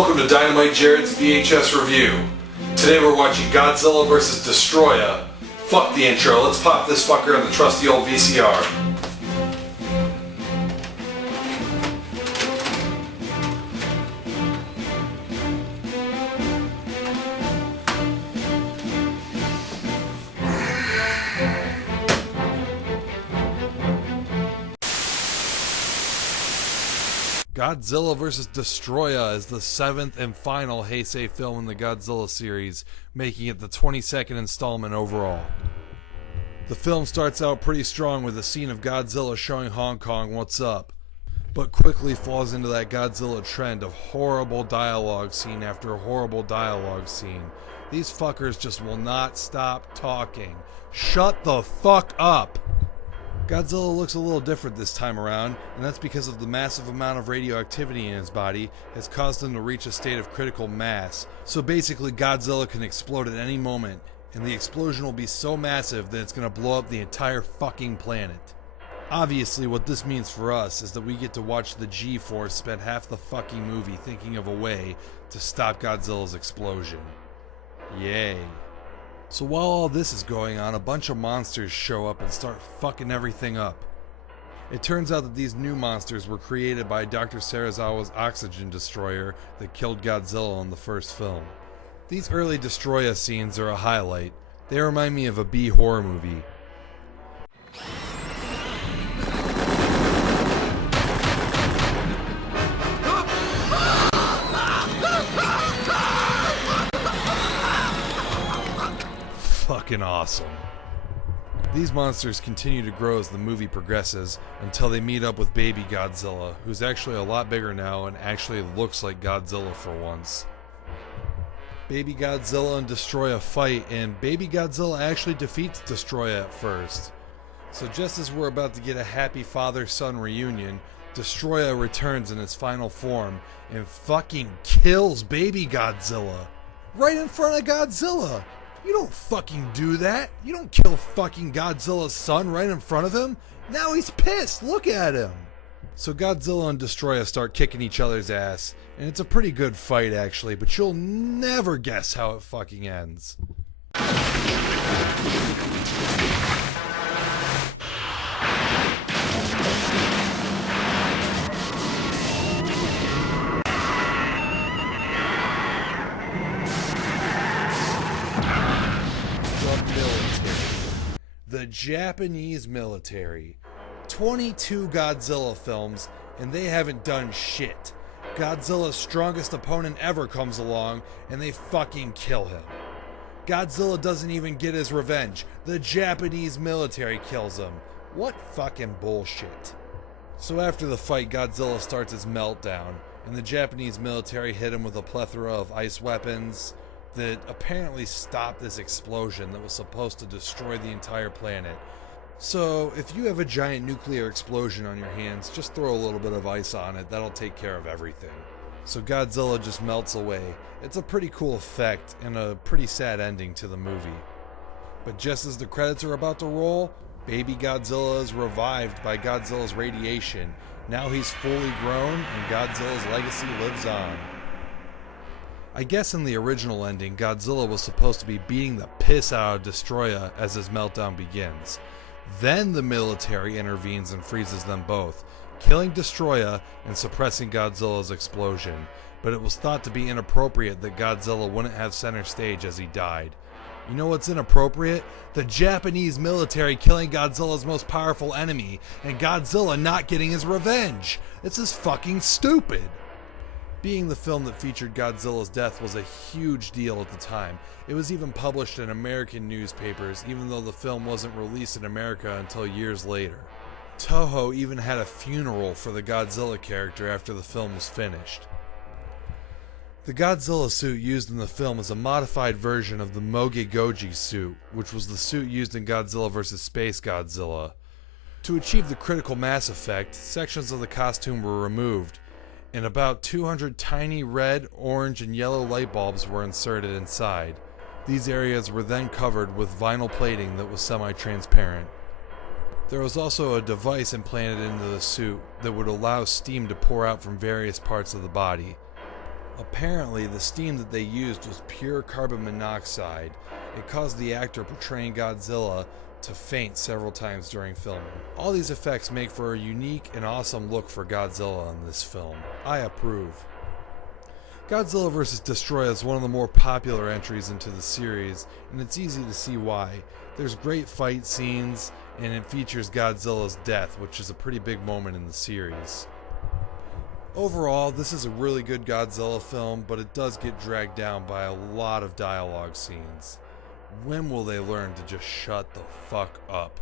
Welcome to Dynamite Jarrod's VHS review. Today we're watching Godzilla vs. Destoroyah. Fuck the intro, let's pop this fucker in the trusty old VCR. Godzilla vs. Destoroyah is the 7th and final Heisei film in the Godzilla series, making it the 22nd installment overall. The film starts out pretty strong with a scene of Godzilla showing Hong Kong what's up, but quickly falls into that Godzilla trend of horrible dialogue scene after horrible dialogue scene. These fuckers just will not stop talking. Shut the fuck up! Godzilla looks a little different this time around, and that's because of the massive amount of radioactivity in his body has caused him to reach a state of critical mass. So basically Godzilla can explode at any moment, and the explosion will be so massive that it's going to blow up the entire fucking planet. Obviously what this means for us is that we get to watch the G-Force spend half the fucking movie thinking of a way to stop Godzilla's explosion. Yay. So while all this is going on, a bunch of monsters show up and start fucking everything up. It turns out that these new monsters were created by Dr. Serizawa's oxygen destroyer that killed Godzilla in the first film. These early Destoroyah scenes are a highlight. They remind me of a B horror movie. Fucking awesome. These monsters continue to grow as the movie progresses until they meet up with baby Godzilla, who's actually a lot bigger now and actually looks like Godzilla for once. Baby Godzilla and Destoroyah fight, and baby Godzilla actually defeats Destoroyah at first. So just as we're about to get a happy father-son reunion, Destoroyah returns in its final form and fucking kills baby Godzilla right in front of Godzilla. You don't fucking do that. You don't kill fucking Godzilla's son right in front of him. Now he's pissed. Look at him. So Godzilla and Destoroyah start kicking each other's ass, and it's a pretty good fight actually, but you'll never guess how it fucking ends. The Japanese military. 22 Godzilla films, and they haven't done shit. Godzilla's strongest opponent ever comes along, and they fucking kill him. Godzilla doesn't even get his revenge. The Japanese military kills him. What fucking bullshit. So after the fight, Godzilla starts his meltdown, and the Japanese military hit him with a plethora of ice weapons that apparently stopped this explosion that was supposed to destroy the entire planet. So if you have a giant nuclear explosion on your hands, just throw a little bit of ice on it. That'll take care of everything. So Godzilla just melts away. It's a pretty cool effect and a pretty sad ending to the movie. But just as the credits are about to roll, baby Godzilla is revived by Godzilla's radiation. Now he's fully grown and Godzilla's legacy lives on. I guess in the original ending, Godzilla was supposed to be beating the piss out of Destoroyah as his meltdown begins. Then the military intervenes and freezes them both, killing Destoroyah and suppressing Godzilla's explosion. But it was thought to be inappropriate that Godzilla wouldn't have center stage as he died. You know what's inappropriate? The Japanese military killing Godzilla's most powerful enemy, and Godzilla not getting his revenge. This is fucking stupid. Being the film that featured Godzilla's death was a huge deal at the time. It was even published in American newspapers, even though the film wasn't released in America until years later. Toho even had a funeral for the Godzilla character after the film was finished. The Godzilla suit used in the film is a modified version of the Moge Goji suit, which was the suit used in Godzilla vs. Space Godzilla. To achieve the critical mass effect, sections of the costume were removed, and about 200 tiny red, orange, and yellow light bulbs were inserted inside. These areas were then covered with vinyl plating that was semi-transparent. There was also a device implanted into the suit that would allow steam to pour out from various parts of the body. Apparently, the steam that they used was pure carbon monoxide. It caused the actor portraying Godzilla to faint several times during filming. All these effects make for a unique and awesome look for Godzilla in this film. I approve. Godzilla vs. Destoroyah is one of the more popular entries into the series, and it's easy to see why. There's great fight scenes, and it features Godzilla's death, which is a pretty big moment in the series. Overall, this is a really good Godzilla film, but it does get dragged down by a lot of dialogue scenes. When will they learn to just shut the fuck up?